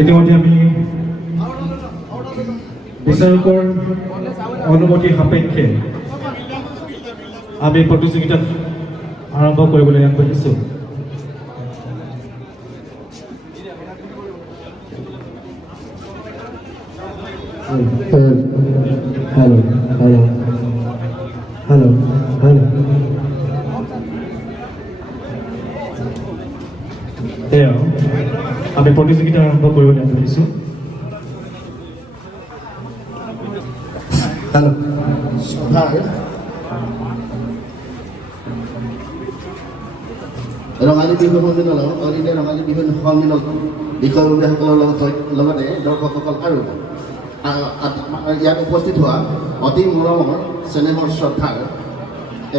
ইতিমধ্যে আমি বিচাৰকৰ অনুমতি সাপেক্ষে আমি প্ৰতিযোগিতা আৰম্ভ কৰিবলৈ আগবাঢ়িছোঁ। Hello. আমি প্ৰতিযোগিতা আৰম্ভ কৰিবলৈ আগবাঢ়িছোঁ। সভাৰ ৰঙালী বিহু সন্মিলন অল ইণ্ডিয়া ৰঙালী বিহু সন্মিলন বিষয়ববীয়াসকলৰ লগতে দৰ্শকসকল আৰু ইয়াত উপস্থিত হোৱা অতি মৰমৰ চেনেহৰ শ্ৰদ্ধাৰ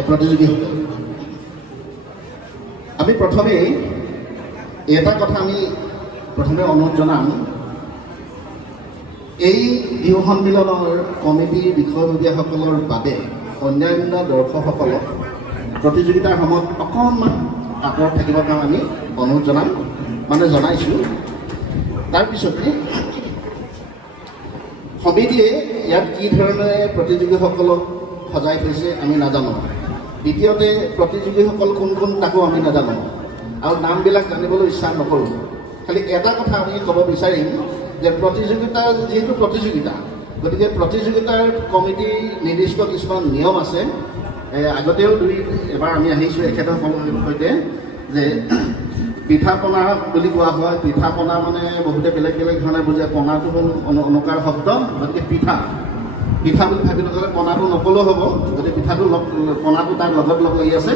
প্ৰতিযোগীসকল, আমি প্ৰথমেই এটা কথা আমি অনুৰোধ জনাম। এই বিহু সন্মিলনৰ কমিটিৰ বিষয়ববীয়াসকলৰ বাবে অন্যান্য দৰ্শকসকলক প্ৰতিযোগিতাৰ সময়ত অকণমান আঁতৰত থাকিবৰ কাৰণে আমি অনুৰোধ জনাইছোঁ। তাৰপিছতে সমিতিয়ে ইয়াত কি ধৰণে প্ৰতিযোগীসকলক সজাই থৈছে আমি নাজানো। দ্বিতীয়তে প্ৰতিযোগীসকল কোন কোন তাকো আমি নাজানো আৰু নামবিলাক জানিবলৈ ইচ্ছা নকৰোঁ। খালি এটা কথা আমি ক'ব বিচাৰিম যে প্ৰতিযোগিতা যিহেতু প্ৰতিযোগিতা, গতিকে প্ৰতিযোগিতাৰ কমিটিৰ নিৰ্দিষ্ট কিছুমান নিয়ম আছে। আগতেও এবাৰ আমি আহিছোঁ এখেতসকলৰ সৈতে যে পিঠা পনা বুলি কোৱা হয়। পিঠা পনা মানে বহুতে বেলেগ বেলেগ ধৰণে বুজে। পনাটো হ'ল অনুকাৰ শব্দ, গতিকে পিঠা বুলি ভাবি নগ'লে পনাটো নকলেও হ'ব। গতিকে পনাটো তাৰ লগত লগ লাগি আছে।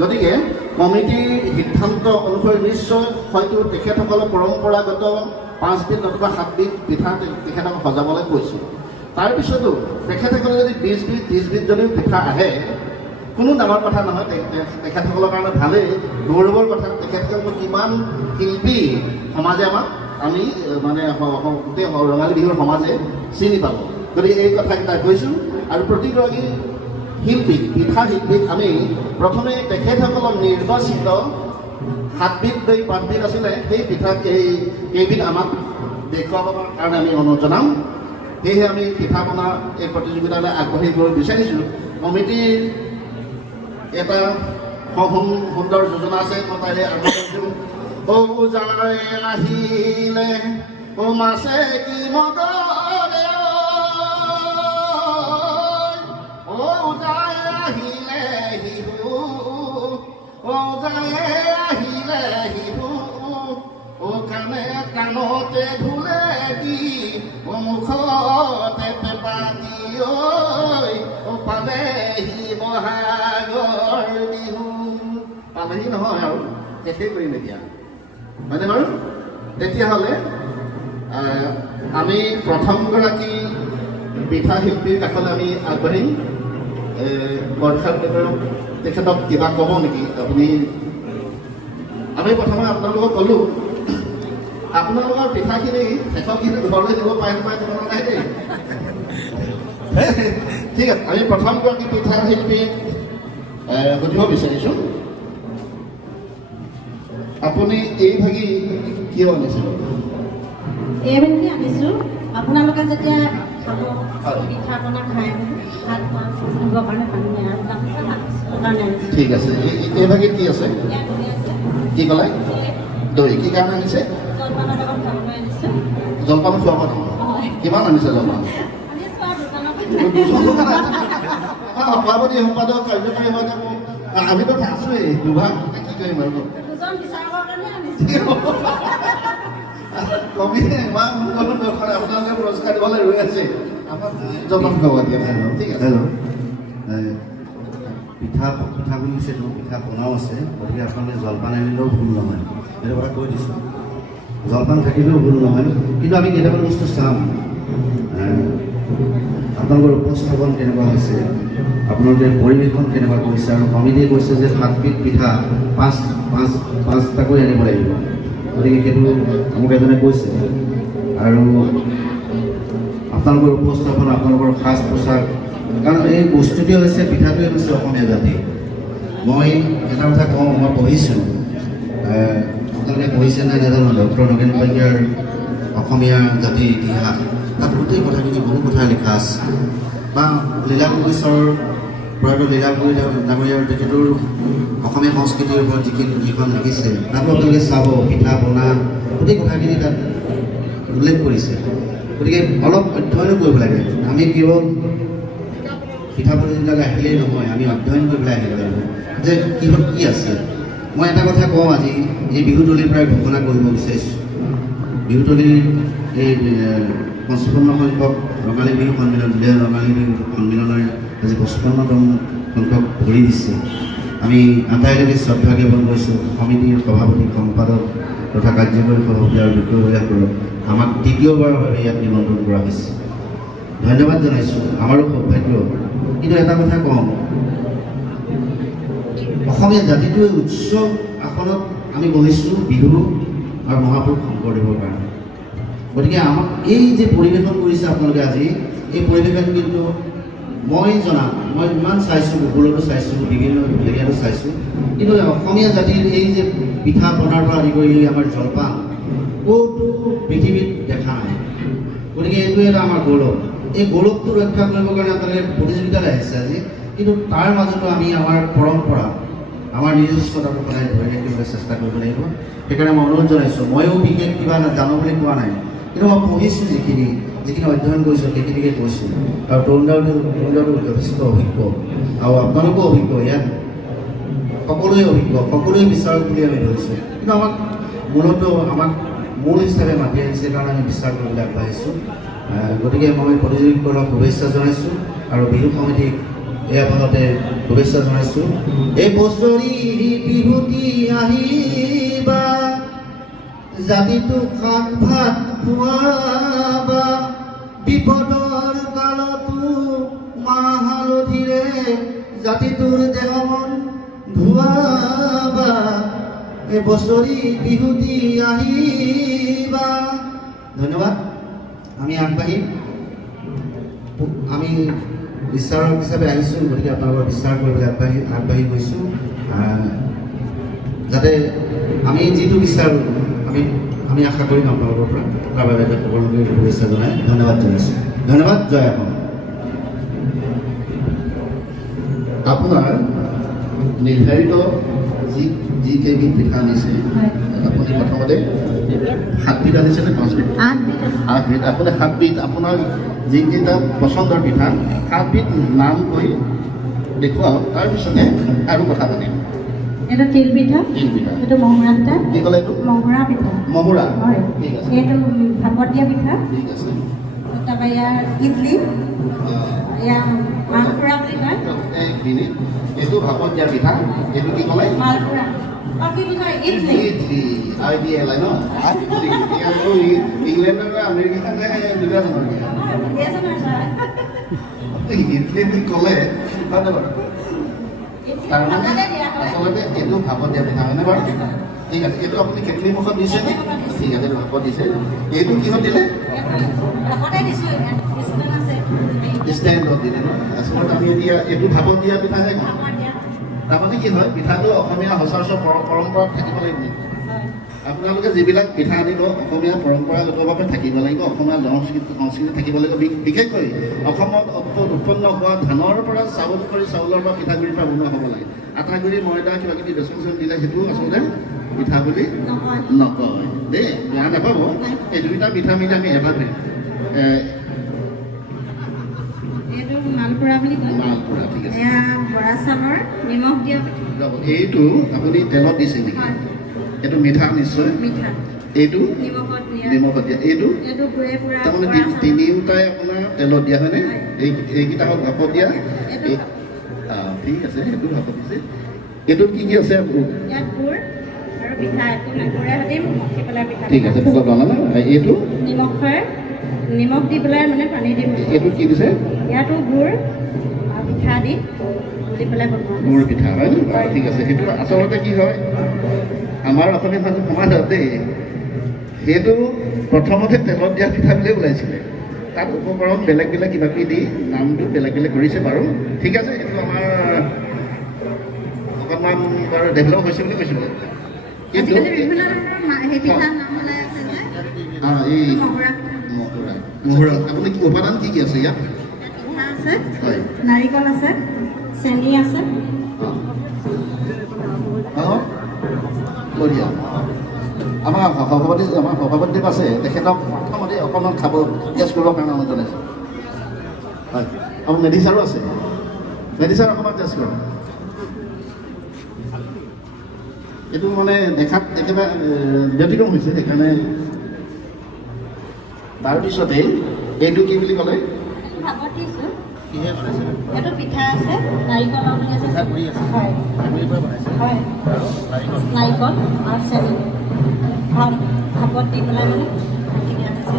গতিকে কমিটিৰ সিদ্ধান্ত অনুসৰি নিশ্চয় হয়তো তেখেতসকলৰ পৰম্পৰাগত 5 বিধ নতুবা 7 বিধ পিঠা তেখেতক সজাবলৈ কৈছোঁ। তাৰপিছতো তেখেতসকলে যদি 20 বিধ 30 বিধ যদিও পিঠা আহে, কোনো ডাঙৰ কথা নহয়। তেখেতসকলৰ কাৰণে ভালেই, গৌৰৱৰ কথা। তেখেতসকল কিমান শিল্পী সমাজে আমি মানে গোটেই ৰঙালী বিহুৰ সমাজে চিনি পাব। গতিকে এই কথাকেইটা কৈছোঁ। আৰু প্ৰতিগৰাকী শিল্পীক, পিঠা শিল্পীক আমি প্ৰথমে তেখেতসকলক নিৰ্বাচিত 7 বিধ 5 বিধ আছিলে সেই পিঠা কেইবিধ আমাক দেখুৱাবৰ কাৰণে আমি অনুৰোধ জনাম। সেয়েহে আমি পিঠা পনা এই প্ৰতিযোগিতালৈ আগবাঢ়ি গৈ বিচাৰিছোঁ। কমিটিৰ এটা সুন্দৰ যোজনা আছে, মই তাইলে আগবাঢ়িছোঁ। যায় আহিলে মাছে কি মগৰে, যায় আহিলে শিহু, যায় আহিলে শিহু, কাণে কাণতে ঢোলে দি, মুখতে পেপাতি, পালেহি বহাগৰ বিহু। পালেহি নহয় আৰু শেষেই কৰিম এতিয়া, হয়নে বাৰু? তেতিয়াহ'লে আমি প্ৰথমগৰাকী পিঠা শিল্পীৰ কাষলৈ আমি আগবাঢ়িম। বৰ্ষাত তেখেতক কিবা ক'ব নেকি আপুনি? আমি প্ৰথমে আপোনালোকক ক'লোঁ, আপোনালোকৰ পিঠাখিনি শেষৰখিনি ঘৰলৈ দিব পাৰে নাপায় তোমালোকে নাই দেই। ঠিক আছে, আমি প্ৰথমগৰাকী পিঠা শিল্পীক সুধিব বিচাৰিছোঁ, আপুনি এই ভাগি কিয় আনিছিল? এই ভাগি আনিছোঁ আপোনালোকে যেতিয়া খাব, পিঠা পনা খাই ভাত দিবৰ কাৰণে পানী আৰু কাৰণে আনিছোঁ। ঠিক আছে, এই ভাগিত কি আছে? কি ক'লে? দৈ। কি কাৰণে আনিছে? জলপানৰ লগত খাবলৈ আনিছোঁ। জলপান খুৱাব নেকি? কিমান আনিছে জলপান? সভাপতি সম্পাদক কাৰ্যকাৰী হয়, আমিতো আছোৱেই দুভাগ, কি কৰিম আৰু কমিটি ইমান সুন্দৰ আপোনালোকে পুৰস্কাৰ দিবলৈ ৰৈ আছে। আমাক জলপান খুৱাব দিয়া। ঠিক আছে। পিঠা বুলিছেতো, পিঠা বনাও আছে, গতিকে আপোনালোকে জলপান আনিলেও ভুল নহয়, সেইটো কথা কৈ দিছোঁ। জলপান থাকিলেও ভুল নহয়, কিন্তু আমি কেইটামান বস্তু চাম। আপোনালোকৰ উপস্থাপন কেনেকুৱা হৈছে, আপোনালোকে পৰিৱেশন কেনেকুৱা কৰিছে, আৰু কমিটিয়ে কৈছে যে 7 বিধ পিঠা 5টাকৈ আনিব লাগিব। গতিকে সেইটো মোক এজনে কৈছে। আৰু আপোনালোকৰ উপস্থাপন, আপোনালোকৰ সাজ পোছাক, কাৰণ এই বস্তুটোৱে হৈছে, পিঠাটোৱে হৈছে অসমীয়া জাতি। মই এটা কথা কওঁ, মই পঢ়িছোঁ, আপোনালোকে পঢ়িছে নাই নাজানো, ডক্টৰ নগেন শইকীয়াৰ অসমীয়া জাতিৰ ইতিহাস তাত গোটেই কথাখিনি বহু কথা লিখা আছে বা লীলাকুমাৰী ছাৰৰ প্ৰয়াত লীলাকুমাৰী ডাঙৰীয়াৰ তেখেতৰ অসমীয়া সংস্কৃতিৰ ওপৰত যিখন লিখিছে তাতো আপোনালোকে চাব পিঠা পনা গোটেই কথাখিনি তাত উল্লেখ কৰিছে গতিকে অলপ অধ্যয়নো কৰিব লাগে আমি কেৱল পিঠা পনাবিলাক আহিলেই নহয় আমি অধ্যয়ন কৰি পেলাই আহিব লাগিব যে কিহত কি আছে মই এটা কথা কওঁ আজি এই বিহুতলীৰ পৰাই ঘোষণা কৰিব বিচাৰিছোঁ বিহুতলীৰ এই 55 সংখ্যক ৰঙালী বিহু সন্মিলন ৰঙালী বিহু সন্মিলনৰ আজি 55তম সংখ্যক ভৰি দিছে আমি আটাইলৈকে শ্ৰদ্ধা জ্ঞাপন কৰিছোঁ সমিতিৰ সভাপতি সম্পাদক তথা কাৰ্যকৰী সভাপতি আৰু বিষয়ববীয়াসকলক আমাক তৃতীয়বাৰৰ বাবে ইয়াত নিমন্ত্ৰণ কৰা হৈছে ধন্যবাদ জনাইছোঁ আমাৰো সৌভাগ্য কিন্তু এটা কথা কওঁ অসমীয়া জাতিটোৱে উচ্চ আসনত আমি বহিছোঁ বিহু আৰু মহাপুৰুষ শংকৰদেৱৰ কাৰণে গতিকে আমাক এই যে পৰিৱেশন কৰিছে আপোনালোকে আজি এই পৰিৱেশন কিন্তু মই ইমান চাইছোঁ গুগলতো চাইছোঁ বিভিন্ন জেগাতো চাইছোঁ কিন্তু অসমীয়া জাতিৰ এই যে পিঠা পনাৰ পৰা আদি কৰি আমাৰ জলপান ক'তো পৃথিৱীত দেখা নাই গতিকে এইটো এটা আমাৰ গৌৰৱ এই গৌৰৱটো ৰক্ষা কৰিবৰ কাৰণে আপোনালোকে প্ৰতিযোগিতাত আহিছে আজি কিন্তু তাৰ মাজতো আমি আমাৰ পৰম্পৰা আমাৰ নিজস্বতাটো সদায় ধৰি ৰাখিবলৈ চেষ্টা কৰিব লাগিব সেইকাৰণে মই অনুৰোধ জনাইছোঁ ময়ো বিশেষ কিবা জানো বুলি কোৱা নাই কিন্তু মই পঢ়িছোঁ যিখিনি অধ্যয়ন কৰিছোঁ সেইখিনিকে কৈছোঁ আৰু তৰুণদাও যথেষ্ট অভিজ্ঞ আৰু আপোনালোকো অভিজ্ঞ ইয়াত সকলোৱে অভিজ্ঞ সকলোৱে বিচাৰক বুলি আমি ধৰিছোঁ কিন্তু আমাক মূল হিচাপে মাতি আহিছে কাৰণে আমি বিচাৰ কৰিবলৈ আগবাঢ়িছোঁ গতিকে মই প্ৰতিযোগীসকলক শুভেচ্ছা জনাইছোঁ আৰু বিহু সমিতিক এয়া ফলতে শুভেচ্ছা জনাইছোঁ এই বছৰি বিহুটি আহিবা জাতিটোক শাক ভাত খুৱাবা বিপদৰ কালতো মাহ হালধিৰে জাতিটোৰ দেহ মন ধুৱাবা এই বছৰি বিহুটি আহিবা ধন্যবাদ আমি আগবাঢ়িম আমি বিচাৰক হিচাপে আহিছোঁ গতিকে আপোনালোকৰ বিচাৰ কৰিবলৈ আগবাঢ়ি গৈছোঁ যাতে আমি যিটো বিচাৰোঁ আমি আশা কৰিম আপোনালোকৰ পৰা তাৰ বাবে সকলোকে শুভেচ্ছা জনাই ধন্যবাদ জনাইছোঁ ধন্যবাদ জয় অসম আপোনাৰ নিৰ্ধাৰিত যি কেইবিধ পিঠা আনিছে আপুনি প্ৰথমতে 7বিধ আনিছে নে 5বিধ 8বিধ আপুনি 7বিধ আপোনাৰ যিকেইটা পচন্দৰ পিঠা 7বিধ নাম কৈ দেখুৱাওক তাৰপিছতে আৰু কথা পাতিম এটা তিল পিঠা এইটো মহুৰা পিঠা কি ক'লে এইটো মহুৰা পিঠা মহুৰা হয় ঠিক আছে এইটো ভাপত দিয়া পিঠা ঠিক আছে তাৰপৰা ইয়াৰ ইডলি ইয়াৰ মালপুৰা বুলি কয় এক মিনিট এইটো ভাপত দিয়া পিঠা এইটো কি ক'লে মালপুৰা কি বুলি কয় ইডলি IDL ন ইংলেণ্ড আৰু আমেৰিকা দুটা ইডলি ক'লে তাৰমানে আচলতে এইটো ভাপত দিয়া পিঠা হয়নে বাৰু ঠিক আছে এইটো আপুনি কেটলি মুখত দিছে নে ঠিক আছে ভাপত দিছে এইটো কিহত দিলে ষ্টেণ্ডত দিলে ন আচলতে আমি এতিয়া এইটো ভাপত দিয়া পিঠাহে কওঁ তাৰমানে কি হয় পিঠাটো অসমীয়া সচৰাচৰ পৰম্পৰাত থাকিব লাগিব আপোনালোকে যিবিলাক পিঠা আনিব অসমীয়া পৰম্পৰাগতভাৱে থাকিব লাগিব অসমীয়া সংস্কৃতি থাকিব লাগিব বিশেষকৈ অসমত উৎপন্ন হোৱা ধানৰ পৰা চাউল কৰি চাউলৰ পৰা পিঠাগুড়িৰ পৰা বনোৱা হ'ব লাগে আটাগুড়ি ময়দা কিবা কিবি বেচন দিলে সেইটো আচলতে পিঠা বুলি নকয় দেই বেয়া নাপাব এই দুইটা পিঠা মিলি আমি এটা দিম মালপুৰা বুলি কয় মালপুৰা ঠিক আছে এয়া বৰা চাউলৰ নিমখ দিয়া এইটো আপুনি তেলত দিছে নেকি এইটো মিঠা নিশ্চয় মিঠা এইটো নিমখত দিয়া এইটো তাৰমানে তিনিওটাই আপোনাৰ তেলত দিয়া হয়নে এইকেইটা হ'ল ভাপত দিয়া ঠিক আছে সেইটো ভাপত দিছে এইটোত কি আছে ঠিক আছে পকত বনালে এইটো নিমখ দি পেলাই মানে পানী দিম এইটো কি দিছে ইয়াতো গুড় পিঠা দি পেলাই গুড় পিঠা হয় ঠিক আছে সেইটো আচলতে কি হয় আমাৰ অসমীয়া মানুহ সমাজত দেই সেইটো প্ৰথমতে তেলত দিয়া পিঠা বুলিয়ে ওলাইছিলে তাত উপকৰণ বেলেগ বেলেগ কিবা কিবি দি নামটো বেলেগ বেলেগ কৰিছে বাৰু ঠিক আছে এইটো আমাৰ অকণমান বাৰু ডেভেলপ হৈছে বুলি কৈছোঁ কিন্তু এই মহুৰা মহুৰা আপুনি কি উপাদান কি কি আছে ইয়াত পিঠা আছে, হয় নাৰিকল আছে, চেনি আছে। বঢ়িয়া আমাৰ সভাপতিদেৱ আছে তেখেতক প্ৰথমতে অকণমান খাব টেষ্ট কৰিবৰ কাৰণে অনুৰোধ জনাইছোঁ হয় আৰু মেধি ছাৰো আছে মেধি ছাৰ অকণমান টেষ্ট কৰক এইটো মানে দেখাত একেবাৰে ব্যতিক্ৰম হৈছে সেইকাৰণে তাৰপিছতে এইটো কি বুলি ক'লে ভাপত দিছোঁ। কিহে বনাইছে এইটো পিঠা আছে, নাৰিকলৰ দি আছে। পিঠাগুড়ি আছে। হয় পিঠাগুড়িৰ পৰা বনাইছে হয়, আৰু নাৰিকল নাৰিকল আৰু চেনি ভাপত দি পেলাই মানে ঢাকি দিয়া হৈছে।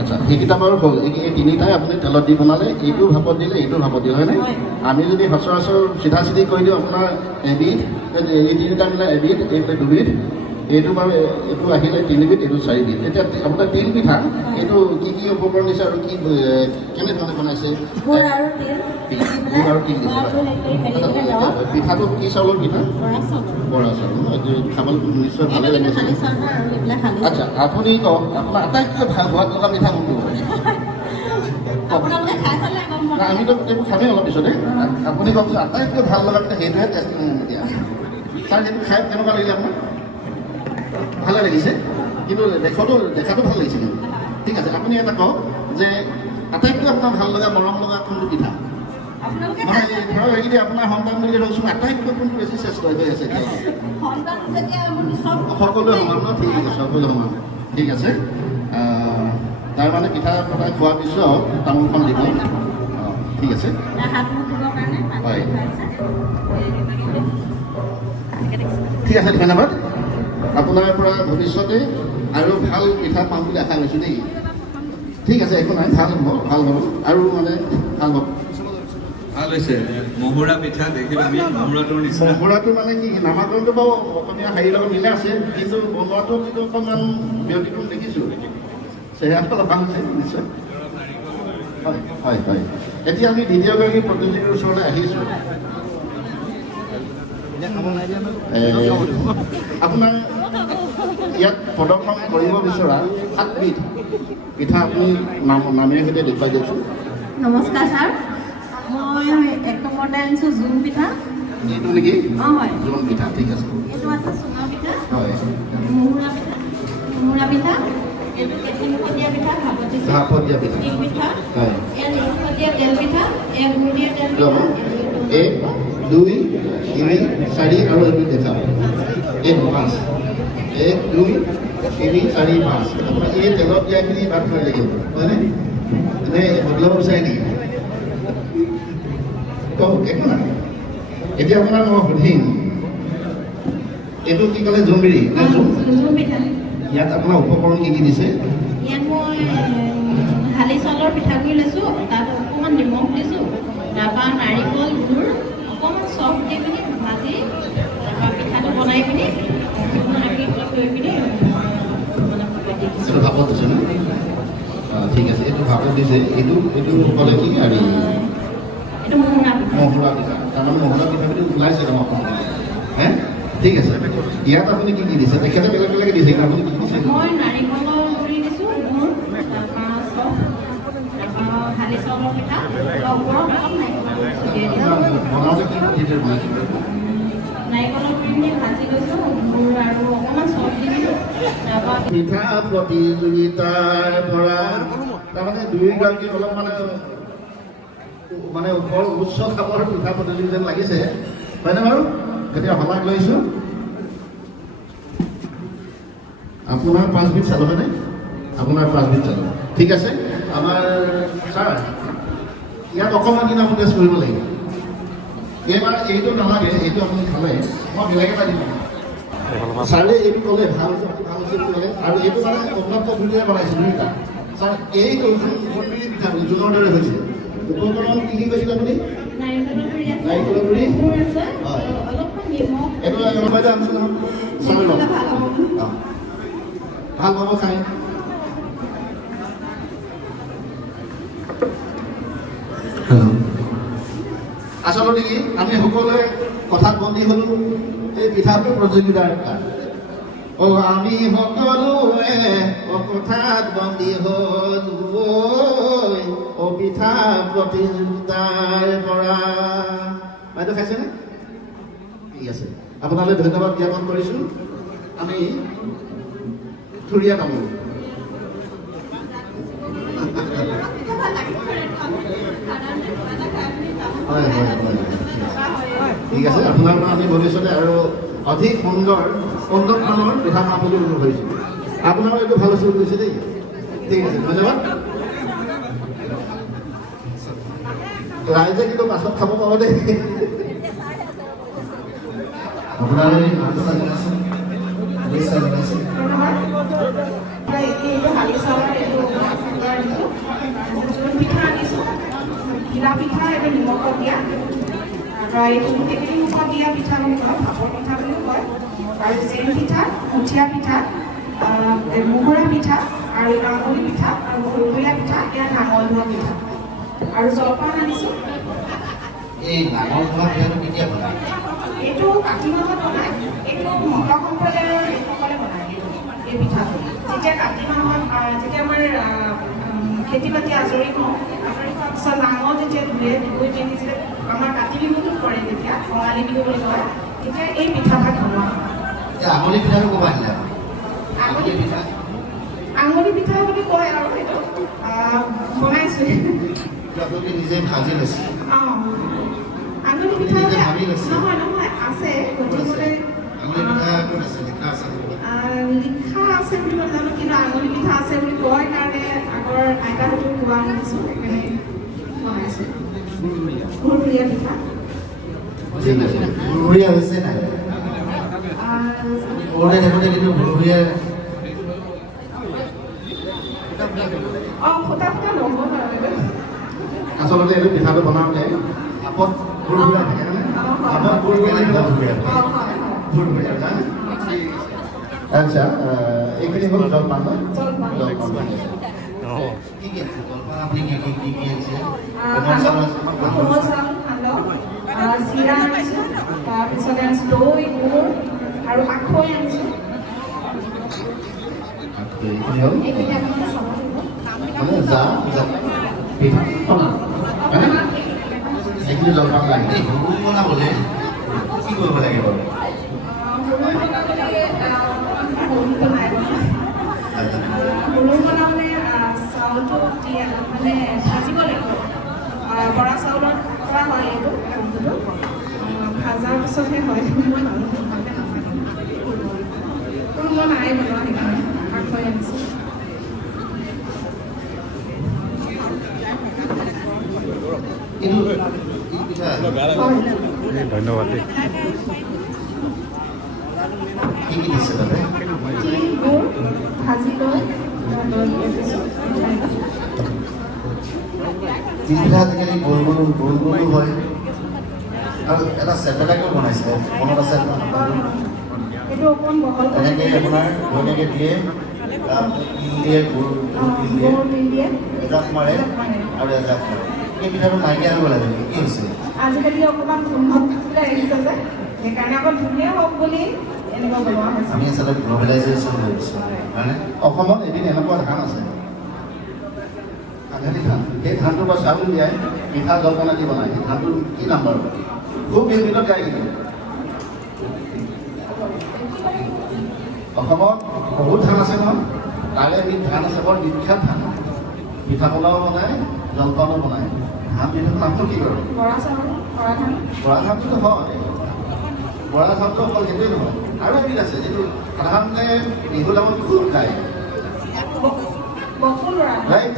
আচ্ছা সেইকেইটা বাৰু হ'ল এই তিনিটাই আপুনি তেলত দি বনালে এইটো ভাপত দিলে এইটো ভাপত দিলে হয়নে হয়। আমি যদি সচৰাচৰ চিধা চিধি কৰি দিওঁ আপোনাৰ এবিধ এই তিনিটা মিলাই এবিধ এইটো দুবিধ এইটো বাৰু এইটো আহিলে তিনিবিধ এইটো চাৰিবিধ এতিয়া আপোনাৰ তিল পিঠা এইটো কি কি উপকৰণ দিছে আৰু কি কেনেধৰণে বনাইছে গুড় আৰু তেল দি গুড় আৰু তিল পেলাই দিছে গুড়াটো হেৰি কৰি মেলি পেলাই লওঁ। পিঠাটো কি চাউলৰ পিঠা বৰা চাউল। বৰা চাউল ন এইটো খাবলৈ নিশ্চয় ভালে এইটো কিন্তু লাগিছে শালি চাউল হয় আৰু এইবিলাক শালি চাউল। আচ্ছা আপুনি কওক আপোনাৰ আটাইতকৈ ভাল সোৱাদ লগা মিঠা কোনটো আপোনালোকে খাই চালে গম পাব। আমিতো এইবোৰ খামেই অলপ পিছতে আপুনি কওকচোন আটাইতকৈ ভাল লগা পিঠা সেইটোহে টেষ্ট এতিয়া তাৰ সেইটো খাই কেনেকুৱা লাগিলে আপোনাৰ ভালে লাগিছে কিন্তু দেখাটো ভাল লাগিছে কিন্তু ঠিক আছে আপুনি এটা কওক যে আটাইতকৈ আপোনাৰ ভাল লগা মৰম লগা কোনটো পিঠা আপোনালোকে মানে খাই চালে। ধৰক এইকেইটা আপোনাৰ সন্তান বুলি ধৰকচোন আটাইতকৈ কোনটো বেছি শ্ৰেষ্ঠ হৈ আছে এতিয়া সন্তান যেতিয়া আপুনি চব সকলোৱে সমান ন ঠিক আছে সকলোৱে সমান ঠিক আছে তাৰ মানে পিঠা পতা খোৱাৰ পিছত তামোলখন দিব ঠিক আছে হাত মুখ ধুবৰ কাৰণে পানী হয়। খুৱাইছে। ঠিক আছে ধন্যবাদ আপোনাৰ পৰা ভৱিষ্যতে আৰু ভাল পিঠা পাম বুলি আশা কৰিছোঁ দেই ঠিক আছে একো নাই ভাল হ'ব আৰু মানে ভাল হ'ব ভাল হৈছে মহুৰা পিঠা দেখিলে আমি মহুৰাটোৰ নিচিনা মহুৰাটো মানে কি নামাকৰণটো বাৰু অসমীয়া হেৰিৰ লগত মিলে আছে কিন্তু বনোৱাটো কিন্তু অকণমান ব্যতিক্ৰম দেখিছোঁ চেহেৰাটো অলপ ভাল হৈছে নিশ্চয় হয় এতিয়া আমি দ্বিতীয়গৰাকী প্ৰতিযোগীৰ ওচৰলৈ আহিছোঁ আপোনাৰ ইয়াত প্ৰদৰ্শন কৰিব বিচৰা 7বিধ পিঠা আপুনি নামেৰে সৈতে দেখুৱাই দিয়কচোন নমস্কাৰ ছাৰ, মই 1 নম্বৰতে আনিছোঁ জোন পিঠা। এইটো নেকি অঁ হয়, জোন পিঠা ঠিক আছে এইটো আছে চুঙা পিঠা, হয় মুহুৰা পিঠা, এইটো কেঁচুমুখীয়া পিঠা, ভাপত দিয়া পিঠা তিল পিঠা, হয় এয়া নিমখীয়া তেল পিঠা, এয়া গুড় দিয়া তেল পিঠা, 1 2 3 4 আৰু এবিধ দেখাব 1 5 1 2 3 4 5 আপোনাৰ এই তেলত দিয়াখিনি ভাত খাই লাগিব হয়নে নে বদলাব চাই নেকি কওক একো নাই এতিয়া আপোনাৰ মই সুধিম এইটো কি ক'লে জোনবিৰি নে জোন জোন পিঠা। ইয়াত আপোনাৰ উপকৰণ কি দিছে ইয়াত মই শালি চাউলৰ পিঠাগুড়ি লৈছোঁ, তাত অকণমান নিমখ দিছোঁ, তাৰপৰা নাৰিকল গুড় অকণমান চফ দি পিনি ভাজি তাৰপৰা পিঠাটো বনাই পিনি কৰি পিনি এইটো ভাপত দিছে ন ঠিক আছে এইটো ভাপত দিছে এইটো ক'লে কি আৰু এইটো মুহুৰা পিঠা। মহুৰা পিঠা তাৰমানে মহুৰা পিঠাটো ওলাইছে ন অসমত হে ঠিক আছে ইয়াত আপুনি কি দিছে তেখেতে বেলেগ বেলেগে দিছে কিন্তু আপুনি কি দিছে মই নাৰিকলৰ গুড়ি দিছোঁ, গুড়, তাৰপৰা চফ, তাৰপৰা শালি চাউলৰ পিঠা, ওপৰত অকণ নাৰিকলৰ ছটিয়াই দিছোঁ। বনাওঁতে কি পদ্ধতিৰে বনাইছে নাৰিকলৰ গুড়িখিনি ভাজি লৈছোঁ, গুড় আৰু অকণমান চফ দি দিলোঁ, তাৰপৰা পিঠা প্ৰতিযোগিতাৰ পৰা তাৰমানে দুয়োগৰাকী অলপ মানে ওপৰ উচ্চ খাপৰ পিঠা প্ৰতিযোগিতা যেন লাগিছে হয়নে বাৰু এতিয়া শলাগ লৈছোঁ আপোনাৰ 5বিধ চালোঁ হয়নে আপোনাৰ 5বিধ চালোঁ ঠিক আছে আমাৰ ছাৰ ইয়াত অকণমান দিন আপুনি টেষ্ট কৰিব লাগিব এইবাৰ এইটো নালাগে এইটো আপুনি খালে মই বেলেগ এটা দিম ছাৰে এইটো ক'লে ভাল হৈছে বুলি ক'লে আৰু এইটো মানে উন্নত বুলিয়ে বনাইছে দুইটা ছাৰ এইটো জোনবিৰি পিঠা জোনৰ দৰে হৈছে উপকৰণ কি কৈছিলে আপুনি নাৰিকলৰ গুড়ি আছে, নাৰিকলৰ গুড়ি গুড় আছে, হয়। অলপমান নিমখ, এইটো বাইদেউ আনিছোঁ নহয় চাই লওক ভাল হ'ব। ভাল পাব খাই আচলতে কি আমি সকলোৱে কথাত বন্দী হ'লোঁ এই পিঠাটোৰ প্ৰতিযোগিতাৰ আমি সকলোৱে কথাত বন্দী হ'ল পিঠা প্ৰতিযোগিতাৰ পৰা। বাইদেউ খাইছেনে? ঠিক আছে, আপোনালৈ ধন্যবাদ জ্ঞাপন কৰিছোঁ। আমি থুৰীয়া তামোল হয় হয় হয় ঠিক আছে, আপোনাৰ পৰা আমি ভৱিষ্যতে আৰু অধিক সুন্দৰ উন্নতমানৰ পিঠা খাম বুলি অনুৰোধ কৰিছোঁ। আপোনাৰো এইটো ভাল চুৰ কৰিছে দেই। ঠিক আছে, ধন্যবাদ। ৰাইজে কিন্তু পাছত খাব পাব দেই। আপোনাৰ এই আলোচনা জনাইছে শুভেচ্ছা জনাইছে। এইটো হালি চাউলৰ এইটো আনিছোঁ, পিঠা আনিছোঁ, ঘিলা পিঠা, এইটো নিমখত দিয়া, আৰু এইটো টেকেলি মুখত দিয়া পিঠা বুলি কয়, ভাপৰ পিঠা বুলিও কয়, আৰু জেং পিঠা, মুঠীয়া পিঠা, মোহৰা পিঠা, আৰু আঙুলি পিঠা, আৰু ভুলভুলীয়া পিঠা, এয়া নাঙল ধোৱা পিঠা, আৰু জলপান আনিছোঁ। এই নাঙল ধোৱা পিঠাটো কেতিয়া বনায়? এইটো কাতি মাহত বনায়, এইটো মকৰ সম্প্ৰদায়ৰ লোকসকলে বনায় এই পিঠাটো। যেতিয়া কাতি মাহত যেতিয়া আমাৰ খেতি বাতি আজৰি হওঁ, আজৰি হোৱাৰ পিছত নাঙল যেতিয়া ধুই মেলি যেতিয়া আমাৰ কাতি বিহুটো পৰে, যেতিয়া কঙালী বিহু বুলি কয়, তেতিয়া এই পিঠা ভাত বনোৱা হয়। আঙুলি পিঠাটো ক'ব আহিলে আঙুলি পিঠা আঙুলি পিঠা বুলি কয় আৰু সেইটো বনাইছোঁ। আপোনালোকে নিজে ভাজি লৈছে? অঁ, আঙুলি পিঠা নিজে ভাবি লৈছে? নহয় নহয়, আছে গতিকে আঙুলি পিঠা ক'ত আছে? লিখা আছে লিখা আছে বুলি নাজানো, কিন্তু আঙুলি পিঠা আছে বুলি কয় কাৰণে আগৰ আইতাহঁতেও কোৱা শুনিছোঁ, সেইকাৰণে বনাইছোঁ। ভুলভুলীয়া পিঠা ভুৰভুৰীয়া হৈছে নাই? সৰুতে থাকোঁতে কিন্তু ভুৰভুৰীয়া অঁ, ফুটা ফুটা নহ'ব বাৰু। আচলতে এইটো পিঠাটো বনাওঁতে ভাপত ভুৰভুৰীয়া থাকে মানে, ভাপত ভুৰভুৰীয়া অঁ, হয় হয়। ভুৰভুৰীয়া না? আচ্ছা, এইখিনি হ'ল জলপান ন? জলপান। জলপান কি কি আছে? জলপান আপুনি কি আনিছে? কোমল চাউল সান্দহ, চিৰা আনিছোঁ, তাৰপিছতে আনিছোঁ দৈ, গুৰ আৰু আখৈ আনিছোঁ। এইখিনি হ'ল এইখিনি আপোনালোকে চাব লাগিব। মানে পিঠা পনা হয়নে? এইখিনি জলপান লাগে। এই হুৰুম বনাবলৈ কি কৰিব লাগে বাৰু? হুৰুম বনাবলৈ চাউলটো মানে ভাজিব লাগিব। বৰা চাউলৰ পৰা হয় এইটো বস্তুটো, ভাজাৰ পিছতহে হয়। মই ভালকৈ নাজানো, হুৰুম নাই বনোৱা, সেইকাৰণে আখৈ আনিছোঁ। কিন্তু কি পিঠা? ধন্যবাদ দেই। কি কি দিছে তাতে? তিল, গুৰ, ভাজি লৈ দৈ দিছোঁ। তিল পিঠা আজিকালি গোল গোল হয় আৰু এটা চেপেটাকেও বনাইছে, মনত আছে আপোনাৰ? এইটো অকণ বহল এনেকৈ আপোনাৰ ধুনীয়াকৈ দিয়ে, তিল দিয়ে, গুৰ তিল দিয়ে, গুৰ তিল দিয়ে। এজাক মাৰে আৰু এজাক মাৰে। এই পিঠাটো নাইকিয়া হ'ব লাগে, কি হৈছে? আজিকালি অকণমান উন্নত আহিছে যে, সেইকাৰণে অকণ ধুনীয়া হওক বুলি এনেকুৱা বনোৱা হৈছে। আমি আচলতে গ্ল'বেলাইজেশ্যন হৈ গৈছোঁ হয়নে? অসমত এদিন এনেকুৱা ধান আছে, আঘাটি ধান। সেই ধানটোৰ পৰা চাউল উলিয়াই পিঠা জলপান আদি বনায়। সেই ধানটোৰ কি নাম বাৰু? খুব বিস্মিতত গাই কিন্তু অসমত বহুত ধান আছে নহয়, তাৰে এবিধ ধান আছে, বৰ বিখ্যাত ধান। পিঠা পনাও বনায়, জলপানো বনায়। ধানবিধৰ নামটো কি বাৰু? বৰা চাউল, বৰা ধান। বৰা ধানটোতো হয়, বৰা ধানটো অকল সেইটোৱে নহয়, আৰু এবিধ আছে যিটো সাধাৰণতে বিহু নামত খুব গায়, বকুল বৰা ধান। ৰাইট?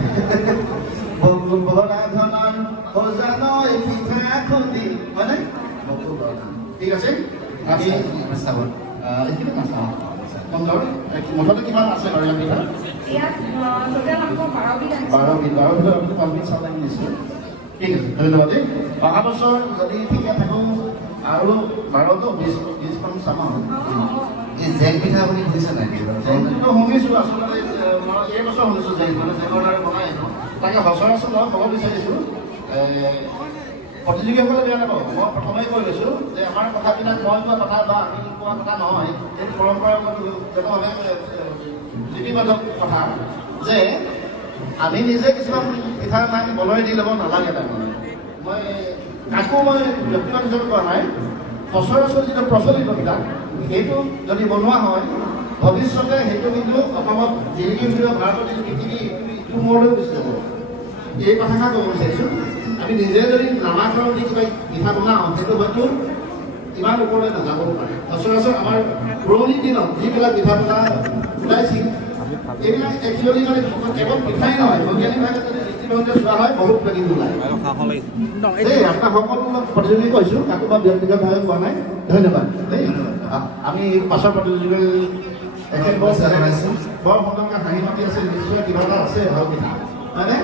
বৰা ধানৰ সজানৈ পিঠা খুন্দি, হয়নে? বকুল বৰা ধান। ঠিক আছে, আমি চাউল এইখিনি নাচাওঁ। সুন্দৰ, মুঠতে কিমান আছে বাৰু ইয়াৰ পিঠা? ইয়াত টোটেল আকৌ 12 বিধ আহিছে। 12 বিধ, 12 বিধৰ আপুনি 5 বিধ চাউল আমি দিছোঁ। ঠিক আছে, ধন্যবাদ দেই। অহা বছৰ যদি ঠিকে থাকোঁ আৰু 12টো 20খন চাম আৰু। এই জেং পিঠা আপুনি শুনিছে নাই? জেংটো শুনিছোঁ, আচলতে মই এইবছৰ শুনিছোঁ জেং, মানে জেঙৰ দ্বাৰা বনাই এইটো। তাকে সচৰাচৰ মই ক'ব বিচাৰিছোঁ, প্ৰতিযোগীসকলে বেয়া নাপাব। মই প্ৰথমেই কৈ লৈছোঁ যে আমাৰ কথাবিলাক মই কোৱা কথা বা আমি কোৱা কথা নহয়, এই পৰম্পৰাগতভাৱে লিপিবদ্ধ কথা যে আমি নিজে কিছুমান পিঠাৰ নাম বলয় দি ল'ব নালাগে। তাৰমানে মই কাকো মই ব্যক্তিগত হিচাপে কোৱা নাই, সচৰাচৰ যিটো প্ৰচলিত পিঠা সেইটো যদি বনোৱা হয় ভৱিষ্যতে সেইটো কিন্তু অসমত জিলিকি উঠিব, ভাৰতৰ যিটো পৃথিৱী ইটো মূৰলৈ গুচি যাব। এই কথাষাৰ ক'ব বিচাৰিছোঁ। আমি নিজে যদি নামাকৰণ দি কিবা পিঠা বনাওঁ সেইটো হয়তো ইমান ওপৰলৈ নাযাবও পাৰে। সচৰাচৰ আমাৰ পুৰণি দিনত যিবিলাক পিঠা পনা ওলাইছিল এইবিলাক একচুৱেলি মানে কেৱল পিঠাই নহয়, বৈজ্ঞানিকভাৱে যদি দৃষ্টিভংগীৰে চোৱা হয় বহুত কিবা কিবি ওলায়। দেই আপোনাৰ সকলো প্ৰতিযোগী কৈছোঁ, কাকো মই ব্যক্তিগতভাৱে কোৱা নাই। ধন্যবাদ দেই। আমি পাছৰ প্ৰতিযোগী এখেত বৰ সুন্দৰকৈ হাঁহি মাতি আছে, নিশ্চয় কিবা এটা আছে ভাল পিঠা হয়নে?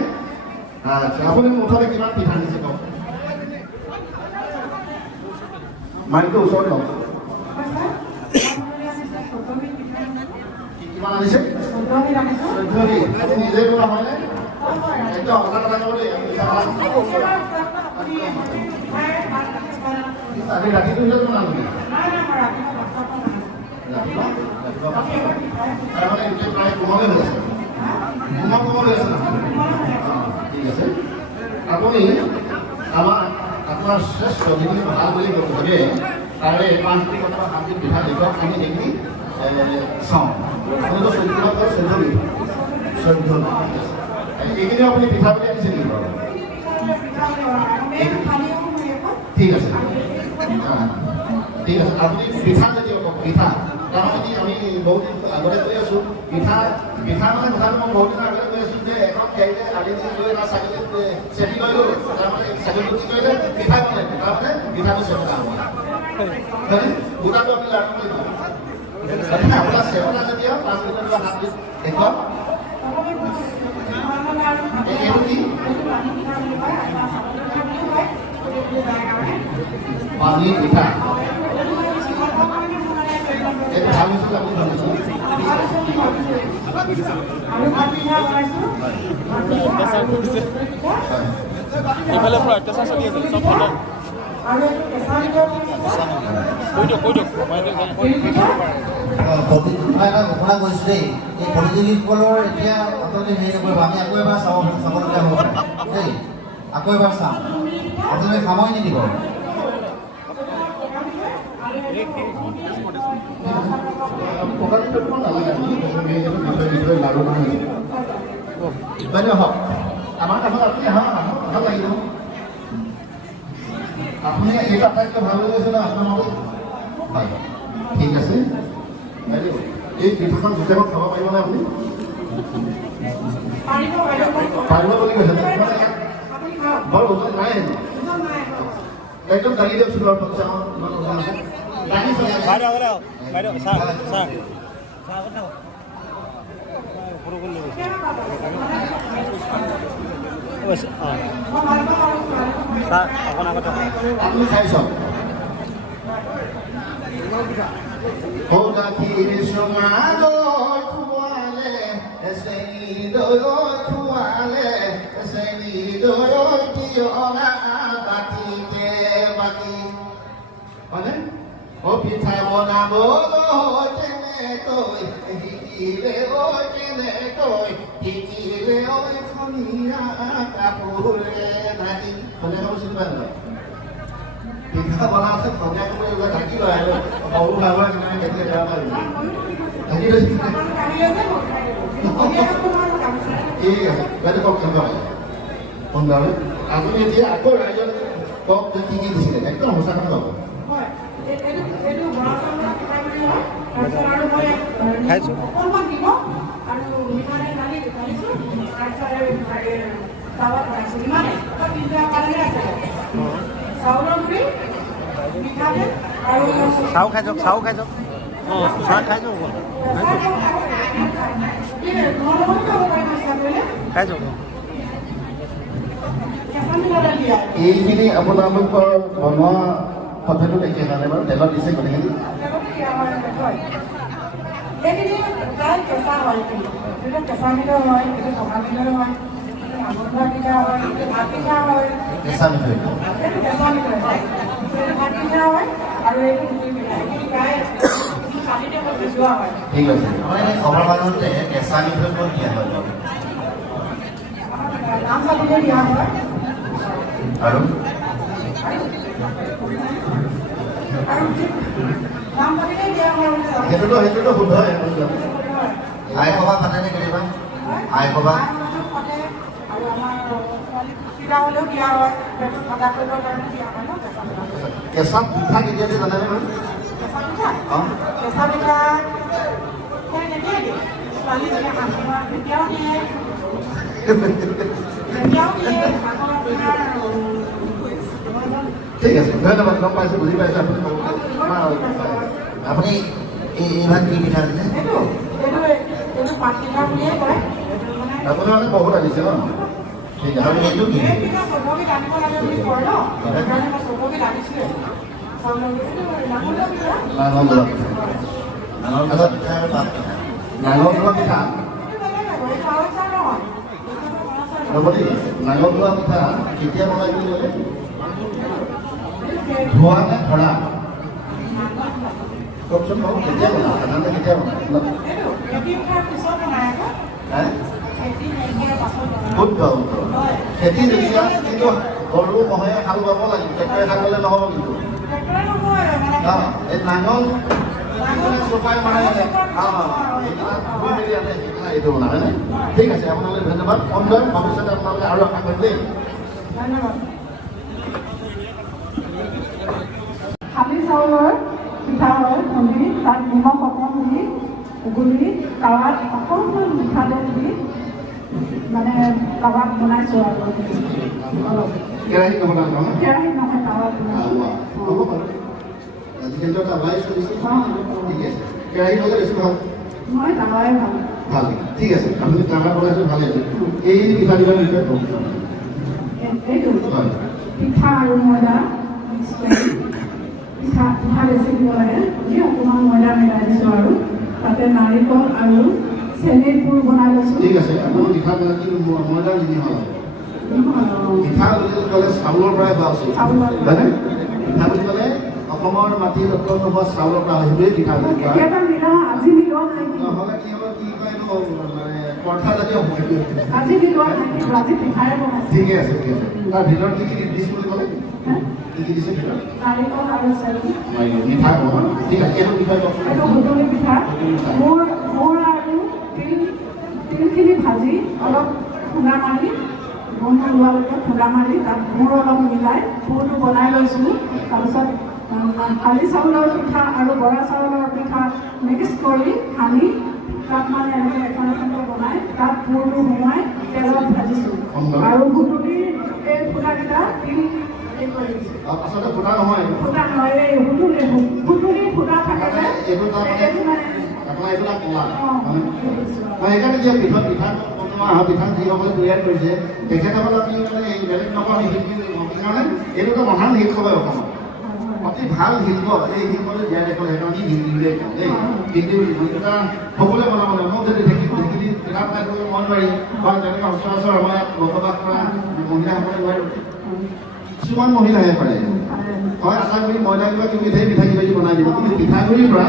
আপুনি মুঠতে কিমান পিঠা দিছে কওক? মাইকটো ওচৰত লওক। কিমান আনিছে? 14বিধ। আপুনি নিজে কৰা হয়নে? একদম সঁচা কথা ক'ব দেই। আজি ৰাতিটো ভিতৰত বনালো নেকি? তাৰমানে এতিয়া প্ৰায় কোমলে হৈ আছে, কোমল হৈ আছে ন? ঠিক আছে। আপুনি আপোনাৰ শ্ৰেষ্ঠ যিখিনি ভাল বুলি ক'ব লাগে তাৰে 5টি কথা 7টি পিঠা দেখুৱাওক, আমি দেখি চাওঁ। আপুনিতো 14 এইখিনি আপুনি পিঠা বুলি আনিছে নেকি বাৰু? ঠিক আছে ঠিক আছে। আপুনি পিঠা যদি কওক, পিঠা তাৰমানে আমি বহুত দিন আগতে কৈ আছোঁ পিঠা মানে কথাটো মই বহুত দিন আগতে কৈ আছোঁ যে এখন কেৰিয়াৰ আদি লৈ এটা ছাগলীত চেপি লৈ গ'লো, তাৰমানে ছাগলীটো কি কৰিলে পিঠা বনালে, তাৰমানে পিঠাটো চেপটা হ'ব গোটাটো আমি লাড়ু কৰি দিওঁ। আপোনাৰ চেপটা যেতিয়া 5 মিনিট বা 7 মিনিট দেখুৱাওক। এইটো কি পানী পিঠা? এইটো ভাল হৈছিল আপুনি ভাবিছোঁ? এইফালে পৰা অত্যাচাৰ চলি আছে চব ফটো কৈ দিয়ক মই এটা ঘোষণা কৰিছোঁ দেই। এই প্ৰতিযোগীসকলৰ এতিয়া আপোনালোকে হেৰি নকৰিব, আমি আকৌ এবাৰ চাবলগীয়া হ'ব পাৰে দেই। আকৌ এবাৰ চাম, আপোনালোকে সময় নিদিব। বাইদেউ হওক, আমাৰ কাষত আপুনি ভাল লাগিব। আপুনি এইটো আটাইতকৈ ভাল লাগিছে ন আপোনালোকক? হয় ঠিক আছে। বাইদেউ এই পিঠাখন গোটেইখন খাব পাৰিবনে আপুনি? পাৰিব বুলি কৈছে বৰ ওজন নাই হেনো, একদম দাঙি দিয়কচোন ল'ৰা বাচ্চা ইমান ওজন আছে। আপুনি খাই চাওক। গাখীৰ চুঙালৈ খুৱালে চেনী দৈ খুৱালে, চেনী দৈ পিয়লা বাতিতে বাতি হয়নে? পিঠা বনাবলৈ কেনেকৈ শিকিলে কেনেকৈ শিকিলে ধুনীয়া কাপোৰে ঢাকি হয়নে? চিনি পাই নহয়? পিঠা বনাওঁতে ধুনীয়া কাপোৰ এইবিলাক ঢাকি লয় আৰু সৰু ভাগৰ কেতিয়া বেয়া পায় ঢাকি লৈছে। ঠিক আছে বাইদেউ কওক কেনেকুৱা পায় সুন্দৰ? আপুনি এতিয়া আকৌ ৰাইজক কওক যে কি কি দিছিলে, একদম সঁচা কথা কওক। খাইছোঁ চাও খাই যাওক, চাও খাই যাওক, চাহ খাই যাওক, খাই যাওক। এইখিনি আপোনালোকৰ বনোৱা পদ্ধতিটো একে কাৰণে বাৰু তেলত দিছে গোটেইখিনি? এইখিনি প্ৰায় কেঁচা হয়, এইটো কেঁচা মিঠৈ হয়, এইটো পকা মিঠৈ হয়, আমুঠা পিঠা হয়, ভাত পিঠা হয়। কেঁচা মিঠৈ এইটো মিহলি কৰে এইটো ভাত পিঠা হয় আৰু এইটো গুড়ি পিঠা প্ৰায় কালিতে যোৱা হয় ঠিক আছে আমাৰ এই খবৰ মানুহতে কেঁচা মিঠৈ ক'ত দিয়া হয় নাম পাতিলে দিয়া হয় আৰু আৰু নাম পাতিলে দিয়া হয় সেইটোতো শুদ্ধই আই সভা পাতেনে কেতিয়াবা আই সভা পাতে আৰু আমাৰ কিবা হ'লেও দিয়া হয় সেইটো ঠাণ্ডা কৰিবৰ কাৰণে দিয়া হয় ন কেঁচা পিঠা কেতিয়া দিয়ে জানেনে বাৰু কেঁচা পিঠা অঁ কেঁচা পিঠা সেই নিদিয়ে দিয়ে ছোৱালীজনীয়ে হাঁহৰ তেতিয়াও দিয়ে ঠিক আছে ধন্যবাদ গম পাইছোঁ বুজি পাইছোঁ আপুনি এইভাগ কি পিঠা দিলে এইটো পাত পিঠা বুলিয়ে কয় আপুনি মানে বহুত আনিছে ন ঠিক আছে আৰু এইটো কি এই পিঠা চবকে জানিব লাগে বুলি কয় ন সেইকাৰণে মই চবকে জানিছোৱে নাঙল ধোৱা পিঠা আৰু পাত পিঠা নাঙল ধোৱা পিঠা ৰবতি নাঙল ধোৱা পিঠা কেতিয়া বনাই বুলি ক'লে ধোৱা নে ধৰা কওকচোন বাৰু কেতিয়া বনায় সাধাৰণতে কেতিয়া বনায় শুদ্ধ খেতি যেতিয়া কিন্তু গৰু মহে হাল বাব লাগিব ট্ৰেক্টৰে হাল বালে নহ'ব কিন্তু এই নাঙল চপাই মানে এইটো বনায় হয়নে ঠিক আছে আপোনালোকে ধন্যবাদ সুন্দৰ ভৱিষ্যতে আপোনালোকে আৰু আশা কৰিম দেই খালি চাউলৰ পিঠা হয় খুন্দি তাত নিমখ অকণ দি গুলি তাৱাত অকণমান মিঠাতেল দি মানে তাৱাত বনাইছোঁ আৰু অলপ কেৰাহীত নবনায় ন কেৰাহীত নহয় তাৱাত বনাইছোঁ হ'ব বাৰু আজিকালি এটা ওলাই চলিছে ঠিক আছে কেৰাহী হ'লে বেছি ভাল মই তাৱাই ভাল ভাল ঠিক আছে আপুনি টানা বনাইছে ভালে আছে এই পিঠা দিবৰ বিষয়ে কওক এইটো হয় পিঠা আৰু ময়দা মিক্স কৰি পিঠা বেছি দিব লাগে অকণমান ময়দা মিলাই দিছোঁ আৰু তাতে নাৰিকল আৰু চেনিৰ পুৰ বনাই লৈছোঁ ঠিক আছে আপুনি পিঠা কিন্তু ময়দাৰ যিনি হ'ল পিঠা বুলি ক'লে চাউলৰ পৰাই হোৱা উচিত হয়নে পিঠা বুলি ক'লে অসমৰ মাটিত উৎপন্ন হোৱা চাউলৰ পৰা সেইটোৱে পিঠা বুলি কোৱা কেতিয়াবা মিলাওঁ আজি মিলোৱা নাই নহ'লে কি হ'ব কি কয় এইটো মানে পৰঠা জাতীয় আজি মিলোৱা নাই কিন্তু আজি পিঠাৰে বনাইছোঁ ঠিকে আছে তাৰ ভিতৰত কি কি দিছ বুলি ক'লে কি কি দিছে ভিতৰত নাৰিকল আৰু চেনি মিঠা ঠিক আছে এইটো বিষয়ে কওক এইটো সুতুলি পিঠা মোৰ আৰু তিলখিনি ভাজি অলপ খুন্দা মাৰি গোন্ধ ওলোৱালৈকে খুন্দা মাৰি তাত গুড় অলপ মিলাই পুৰটো বনাই লৈছোঁ তাৰপিছত খালি চাউলৰ পিঠা আৰু বৰা চাউলৰ পিঠা মিক্স কৰি সানি তাত মানে এনেকৈ এখন এখনকৈ বনাই তাত পুৰটো সোমোৱাই তেলত ভাজিছোঁ আৰু সুতুলিৰ এই ফুটাকেইটা তিল কৰি দিছোঁ আচলতে ফুটা নহয় ফুটা নহয় এই সুতুলি ফুটা থাকে যে এইটো এইটো মানে আপোনাৰ এইবিলাক কলা সেইকাৰণে যে পিঠা বনোৱা পিঠা যিসকলে তৈয়াৰ কৰিছে তেখেতসকলে আপুনি মানে এই বেলেগ নকওঁ শিল্পী কাৰণে এইটোতো মহান শিল্প হয় অসমত অতি ভাল শিল্প এই শিল্পটো জীয়াই ৰাখিব সেইকাৰণে হিন্দী বুলিয়ে কওঁ দেই হিন্দী এটা সকলোৱে বনাব লাগে মোক যদি ঢেঁকী পিঠা বনাই কৰিব মন নোৱাৰি বা তেনেকৈ সচৰাচৰ আমাৰ ইয়াত বসবাস কৰা মহিলাসকলে নোৱাৰে কিছুমান মহিলাহে পাৰে হয় আটা গুড়ি ময়দা কিবা কিবি ধেৰ পিঠা কিবা কিবি বনাই দিব কিন্তু পিঠাগুড়িৰ পৰা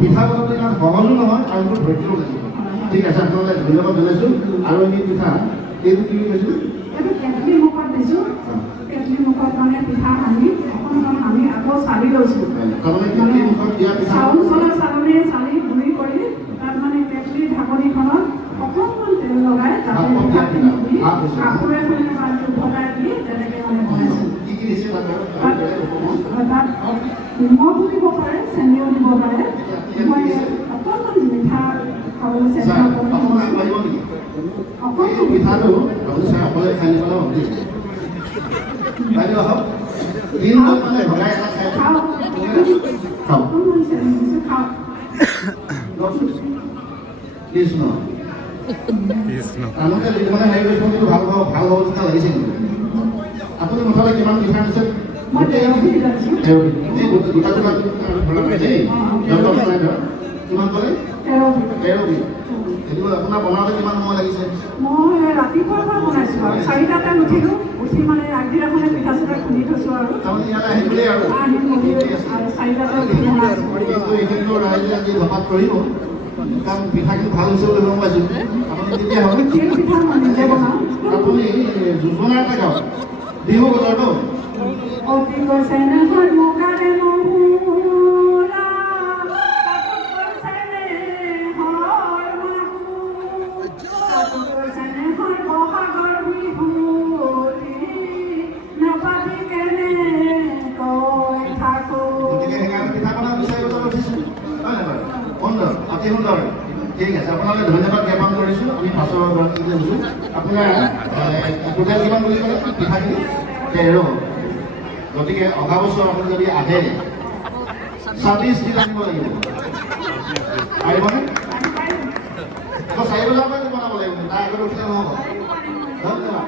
পিঠা বনাবলৈ ইমান সহজো নহয় আৰু এইবোৰ ধৈৰ্যও লাগিব ঠিক আছে আপোনালোকে ধন্যবাদ জনাইছোঁ আৰু এই পিঠা এইটো কি কৈছিলোঁ এইটো কেটলি মুখত দিছোঁ কেটলি মুখত মানে পিঠা সানি অকণমান সানি আকৌ চালি লৈছোঁ তাৰমানে কেটলি মুখত দিয়া পিঠা চাউল চলা চালনীৰে চালি গুড়ি কৰি তাত মানে কেটলি ঢাকনিখনত অকণমান তেল লগাই তাতে পিঠাখিনি দি কাপোৰে খুলি ভগাই দি তেনেকৈ মানে বনাইছোঁ কি কি দিছে তাত নিমখো দিব পাৰে চেনিও দিব পাৰে মই অকণমান মিঠা খাবলৈ চেষ্টা অকণমান আগবাঢ়িব নেকি অকণমান পিঠাটো আপুনি চাই অকলে খাই নিবলৈ ভাবি বাইদেউ আহক দিনটোত মানে ভগাই এটা খাই খাওঁ খাওক অকণমান চেনি দিছোঁ খাওঁ কৃষ্ণ তেওঁলোকে মানে হেৰি কৰিছে কিন্তু ভাল হ'ব নিচিনা লাগিছে কিন্তু আপুনি মুঠতে কিমান পিঠা দিছে মই তেল দি লৈছোঁ কিমান ক'লে 13 13 বিধ এইটো আপোনাৰ বনাওঁতে কিমান সময় লাগিছে? মই ৰাতিপুৱাৰ পৰা বনাইছোঁ আৰু 4টাতে উঠিলোঁ, উঠি মানে আগদিনাখনে পিঠা চিঠা খুন্দি থৈছোঁ আৰু তাৰমানে ইয়ালৈ আহিবলৈ আৰু আহি মেলি আৰু 4টাতে উঠি বনাইছোঁ। কিন্তু এইখিনিতো ৰাইজে আজি ধপাত কৰিব, কাৰণ পিঠাখিনি ভাল হৈছে বুলি গম পাইছোঁ। আপুনি কেতিয়া হয়? তিল পিঠা মই নিজে বনাওঁ। আপুনি যোজনা এটা গাওক, বিহু বতৰটো। অতি গৈছে নহয় মুগাৰে মহুৰা, তাতো গৈছে নহয় মাহু, তাতো গৈছে নহয় বহাগৰ বিহুটি, নাপাতি কেনে কৈ থাকোঁ। গতিকে সেইকাৰণে পিঠা পনা বিচাৰিব যাব উঠিছোঁ, হয় নহয়? সুন্দৰ, অতি সুন্দৰ। ঠিক আছে, আপোনালৈ ধন্যবাদ জ্ঞাপন কৰিছোঁ। আমি পাছৰ গৰাকীলৈ গৈছোঁ। আপোনাৰ টোটেল কিমান বুলি ক'লে পিঠাখিনি? 13। গতিকে অহা বছৰ আপুনি যদি আহে 26 দিন আনিব লাগিব, পাৰিবনে? আকৌ 4 বজাৰ পৰা বনাব লাগিব, তাৰ আগত উঠিলে নহ'ব। ধন্যবাদ।